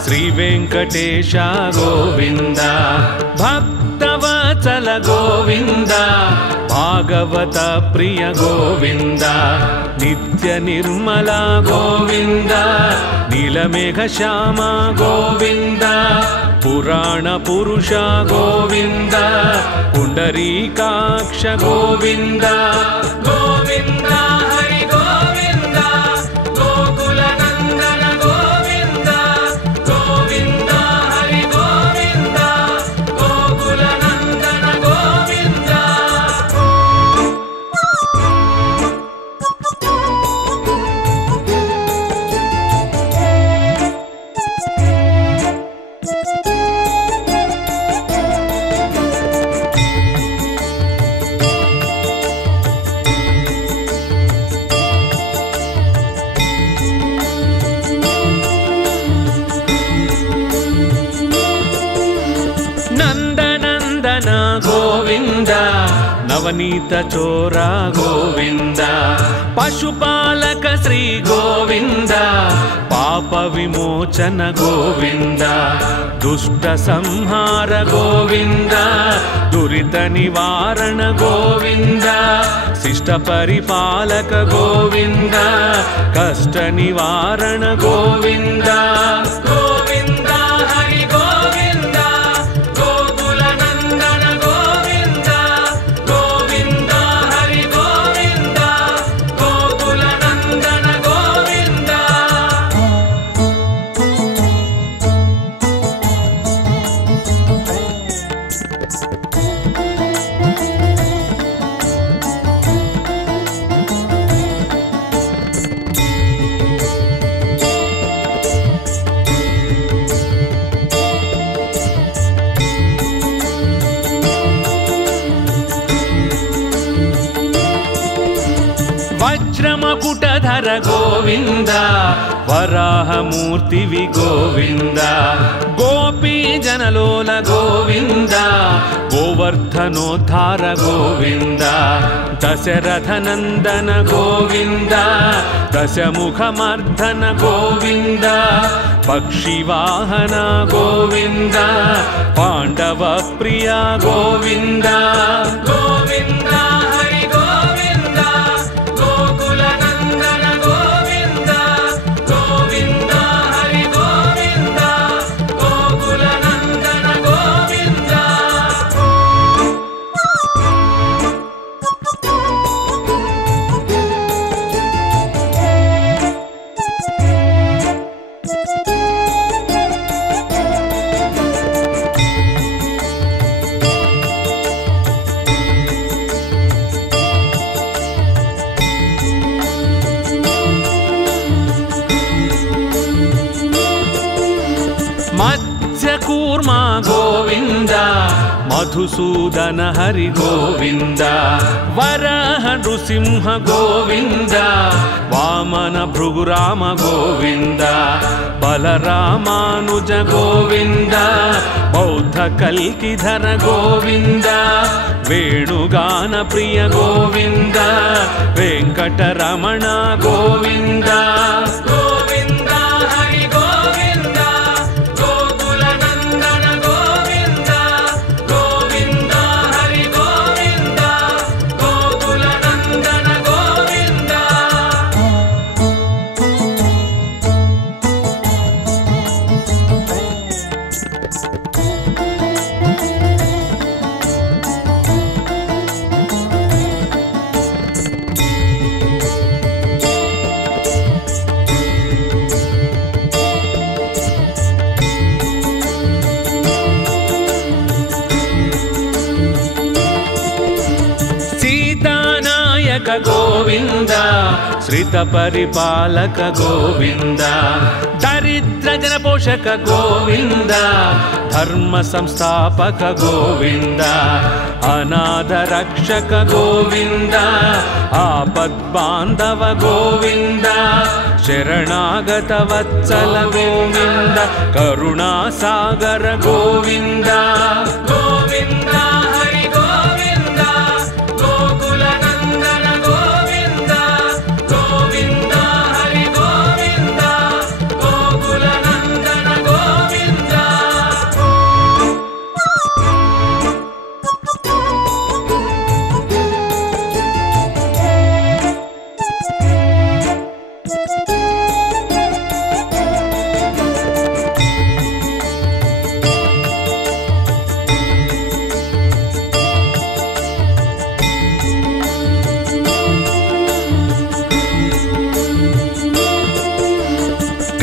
श्री वेंकटेश गोविंद भक्तवत्सल गोविंद भागवत प्रिय गोविंद नित्य निर्मला गोविंद नीलमेघ श्याम गोविंद पुराण पुरुष गोविंद पुंडरीकाक्ष गोविंद गोविंद हरि गोविंद गोकुल नंदन गोविंद गोविंद हरि गोविंद गोकुल नंदन गोविंद। गोविंद नवनीत चोरा गोविंद पशुपालक श्री गोविंद पाप विमोचन गोविंद दुष्ट संहार गोविंद दुरित निवारण गोविंद शिष्ट परिपालक गोविंद कष्ट निवारण गोविंद गोविंद हरि गोविंद गोकुल नंदन गोविंद गोविंद हरि गोविंद गोकुल नंदन गोविंद। वज्रमकुटधर गोविंद वराहमूर्तिवि गोविंद गोपी जनलोल गोविंद गोवर्धनोद्धार गोविंद दशरथनंदन गोविंद दशमुखमर्दन गोविंद पक्षिवाहन गोविंद पांडव प्रिय गोविंद गोविंद हरि गोविंद गोकुल नंदन गोविंद गोविंद हरि गोविंद गोकुल नंदन गोविंद। मत्स्यकूर्मा गोविंद मधुसूदन हरि गोविंद वराह नृसिंह गोविंद वामन भृगुराम गोविंद बलरामानुज गोविंद बौद्ध कल्किधर गोविंद वेणुगान प्रिय गोविंद वेंकटरमण गोविंद गोविंद हरि गोविंद गोकुल नंदन गोविंद गोविंद हरि गोविंद गोकुल नंदन गोविंद। सीतानायक गोविंद श्रित परिपालक गोविंद దరిద్ర జన పోషక గోవింద ధర్మ సంస్థాపక గోవింద అనాథ రక్షక గోవింద ఆపద్బాంధవ గోవింద శరణాగత వత్సల గోవింద కరుణాసాగర గోవింద గోవింద హరి గోవింద గోకుల నందన గోవింద గోవింద హరి గోవింద గోకుల నందన గోవింద.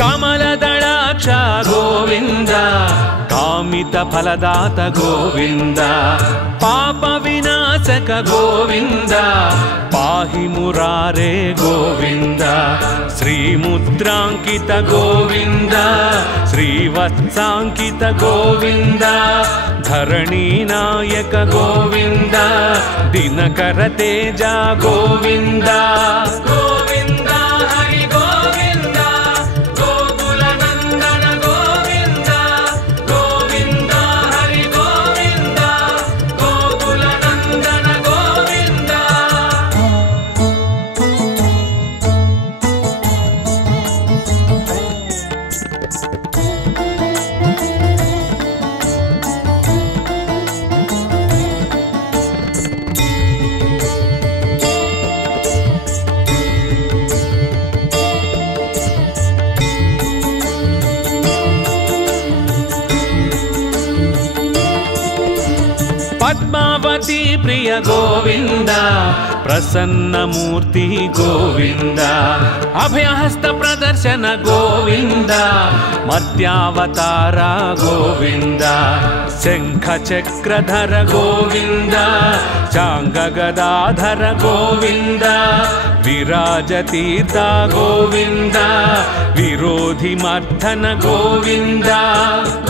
కమలదళాక్ష గోవింద కామిత ఫలదాత గోవింద పాప వినాశక గోవింద పాహి మురారే గోవింద శ్రీముద్రాంకిత గోవింద శ్రీవత్సాంకిత గోవింద ధరణీ నాయక గోవింద దినకర తేజ గోవింద గోవింద హరి గోవింద గోకుల నందన గోవింద గోవింద హరి గోవింద గోకుల నందన గోవింద. పద్మావతి ప్రియ గోవింద ప్రసన్నమూర్తి గోవింద అభయహస్త ప్రదర్శన గోవింద మధ్యావతార గోవింద శంఖ చక్రధర గోవింద చాంగ గదాధర గోవింద విరాజ తీర్థ గోవింద విరోధి మర్దన గోవింద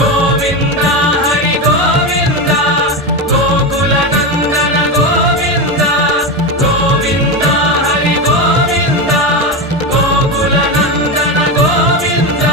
గోవింద హరి గోవింద గోకుల నందన గోవింద గోవింద హరి గోవింద గోకుల నందన గోవింద.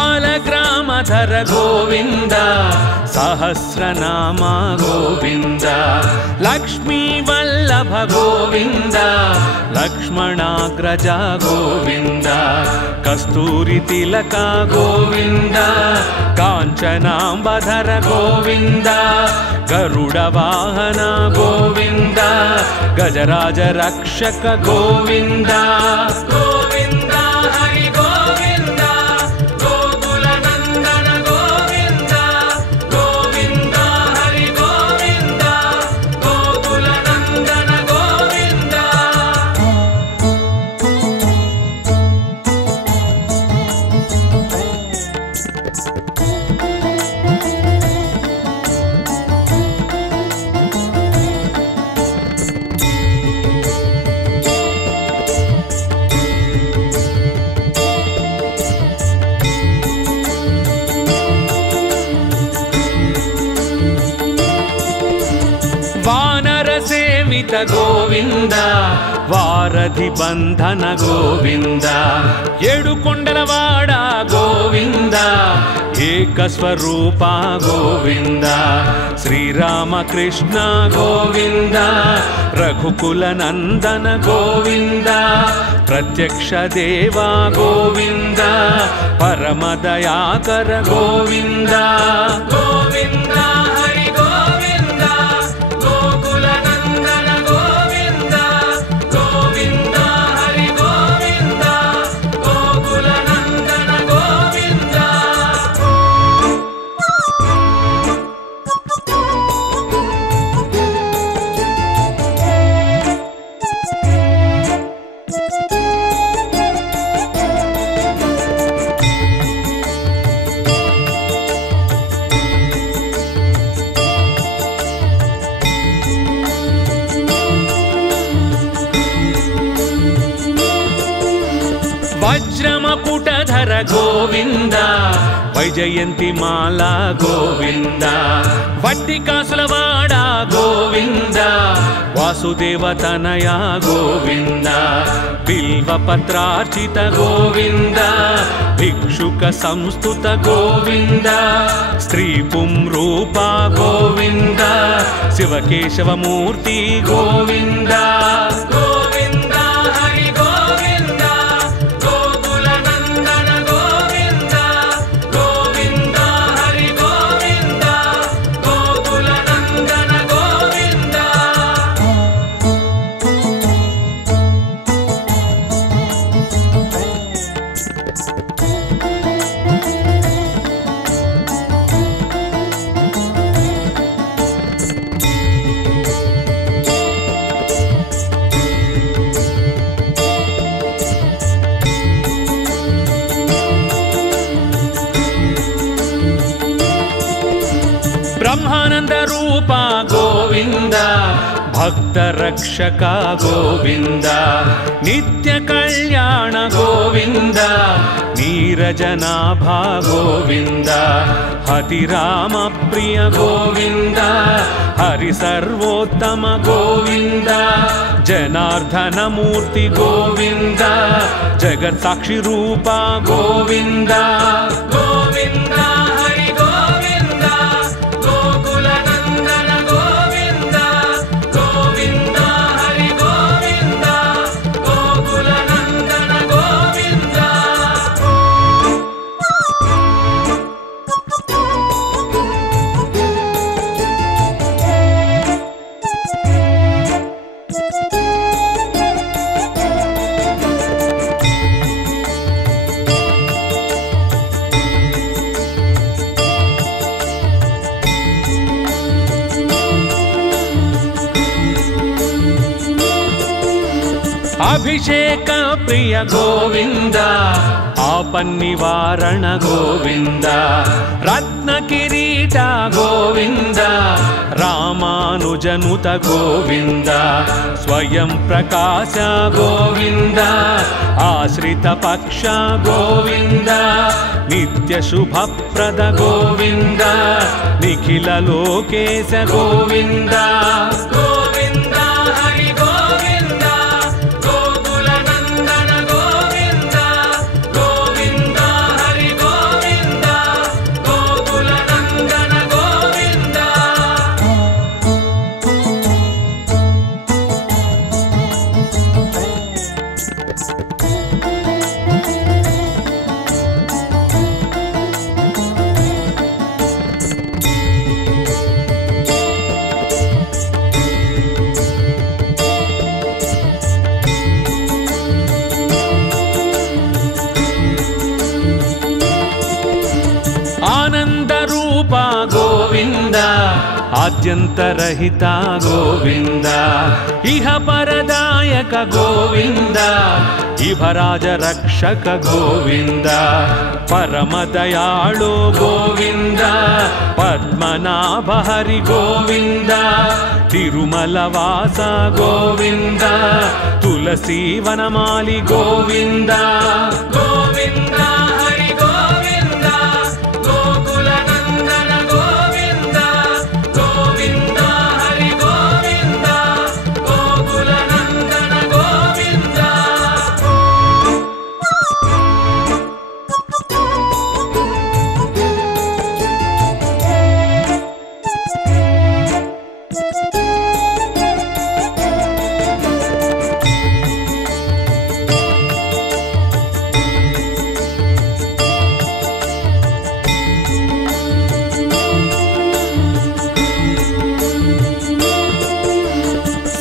సాలగ్రామధర గోవింద సహస్రనామ గోవింద లక్ష్మీ వల్లభ గోవింద లక్ష్మణాగ్రజ గోవింద కస్తూరి తిలక గోవింద కాంచనాంబధర గోవింద గరుడ వాహన గోవింద గజరాజ రక్షక గోవింద గోవింద హరి గోవింద గోకుల నందన గోవింద గోవింద హరి గోవింద గోకుల నందన గోవింద. వానర సేవిత గోవింద వారధి బంధన గోవింద ఏడుకొండలవాడ గోవింద ఏకస్వరూప గోవింద శ్రీరామకృష్ణ గోవింద రఘుకుల నందన గోవింద ప్రత్యక్ష దేవా గోవింద పరమదయాకర గోవింద గోవింద హరి గోవింద గోకుల నందన గోవింద గోవింద హరి గోవింద గోకుల నందన గోవింద. గజమకుటధర గోవింద వైజయంతి మాల గోవింద వట్టికాసులవాడ గోవింద వాసుదేవ తనయ గోవింద బిల్వపత్రార్చిత గోవింద భిక్షుక సంస్తుత గోవింద స్త్రీ పుంరూప గోవింద శివకేశవమూర్తి గోవింద గోవింద హరి గోవింద గోకుల నందన గోవింద గోవింద హరి గోవింద గోకుల నందన గోవింద. బ్రహ్మానంద రూప గోవింద భక్త రక్షక గోవింద నిత్య కళ్యాణ గోవింద నీరజనాభ గోవింద హతిరామ ప్రియ గోవింద హరి సర్వోత్తమ గోవింద జనార్దన మూర్తి గోవింద జగత్ సాక్షి రూప గోవింద గోవింద హరి గోవింద గోకుల నందన గోవింద గోవింద హరి గోవింద గోకుల నందన గోవింద. అభిషేక ప్రియ గోవింద ఆపన్నివారణ గోవింద రత్న కిరీట గోవింద రామానుజనుత గోవింద స్వయం ప్రకాశ గోవింద ఆశ్రిత పక్ష గోవింద నిత్య శుభప్రద గోవింద నిఖిల లోకేశ గోవింద గోవింద హరి గోవింద గోకుల నందన గోవింద గోవింద హరి గోవింద గోకుల నందన గోవింద. ఆనంద రూప గోవింద ఆద్యంతరహిత గోవింద ఇహ పరదాయక గోవింద ఇభరాజ రక్షక గోవింద పరమదయాళో గోవింద పద్మనాభ హరి గోవింద తిరుమల వాస గోవింద తులసీ వనమాలి గోవింద గోవింద హరి గోవింద గోకుల నందన గోవింద గోవింద హరి గోవింద గోకుల నందన గోవింద.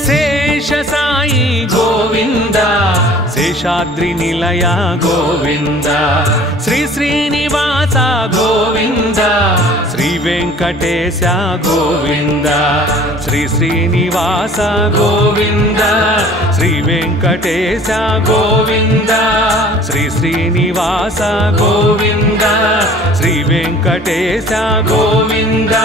శేషసాయి గోవింద శేషాద్రి నిలయ గోవింద శ్రీ శ్రీనివాస గోవింద శ్రీ వెంకటేశ గోవింద శ్రీ శ్రీనివాస గోవింద శ్రీ వెంకటేశ గోవింద శ్రీ శ్రీనివాస గోవింద శ్రీ వెంకటేశ గోవింద.